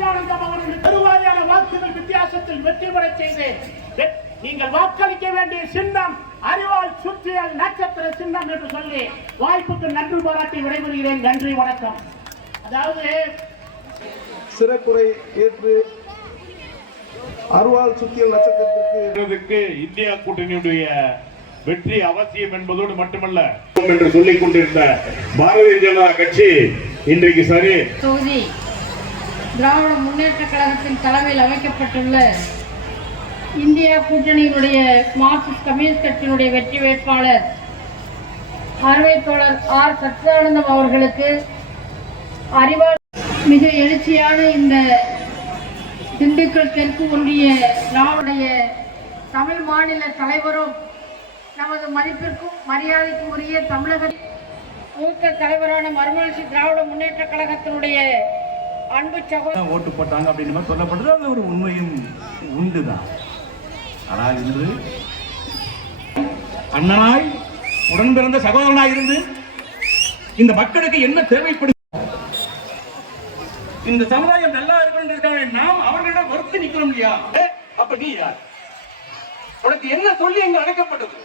சச்சிதானந்தம் அவர்கள் பெருவாரியான வாக்குகள் வித்தியாசத்தில் வெற்றி பெற செய்து நீங்கள் வாக்களிக்க வேண்டிய சின்னம் அறிவால் சுற்றியல் நட்சத்திர சின்னம் என்று சொல்லி வாய்ப்புக்கு நன்றி பாராட்டி விடைபெறுகிறேன். நன்றி, வணக்கம். அதாவது சிறப்புரை ஏற்று அருவாள் சுத்தியல் நட்சத்திரத்திற்கு இந்தியா கூட்டணியுடைய வெற்றி அவசியம் என்பதோடு மட்டுமல்ல என்று சொல்லிக் கொண்டிருந்த பாரதிய ஜனதா கட்சி இன்றைக்கு சரி தொகுதி திராவிட முன்னேற்ற கழகத்தின் தலைமையில் அமைக்கப்பட்டுள்ள இந்தியா கூட்டணியினுடைய மார்க்சிஸ்ட் கம்யூனிஸ்ட் கட்சியினுடைய வெற்றி வேட்பாளர் அறுவை தோழர் ஆர் சச்சிதானந்தம் அவர்களுக்கு அறிவால் மிக எழுச்சியான இந்த திண்டுக்கல் தெற்கு ஒன்றிய நாவுடைய தமிழ் மாநில தலைவரும் நமது மதிப்பிற்கும் மரியாதைக்கும் உரிய தமிழக மூத்த தலைவரான மறுமலர்ச்சி திராவிட முன்னேற்ற கழகத்தினுடைய அன்பு சகோதரர் ஓட்டு போட்டாங்க அப்படின்னு சொல்லப்படுறது அது ஒரு உண்மையும் உண்டுதான். ஆனால் இன்று அண்ணனாய் உடன் பிறந்த சகோதரனாய் இருந்து இந்த மக்களுக்கு என்ன தேவைப்படும், இந்த சமுதாயம் நல்லா இருக்கணுன்றதுக்காக நாம் அவர்களிடம் வறுத்து நிற்கிறோம் இல்லையா? அப்ப நீ யார்? உனக்கு என்ன சொல்லி அங்கு அழைக்கப்பட்டது?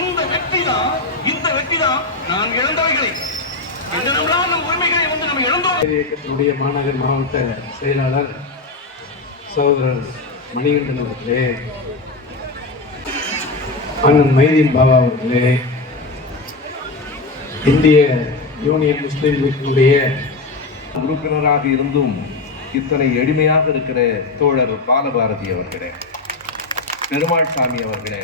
இந்த வெற்றி தான் நான் இழந்தவைகளை உரிமைகளை வந்து நம்ம இழந்தோம். இயக்கத்தினுடைய மாநகர் மாவட்ட செயலாளர் சகோதரர் மணிகண்டன் அவர்களே, அண்ணன் மைதீன் பாபா அவர்களே, இந்திய யூனியன் முஸ்லீம் லீக்கினுடைய உறுப்பினராக இருந்தும் இத்தனை எளிமையாக இருக்கிற தோழர் பாலபாரதி அவர்களே, பெருமாள் சாமி அவர்களே,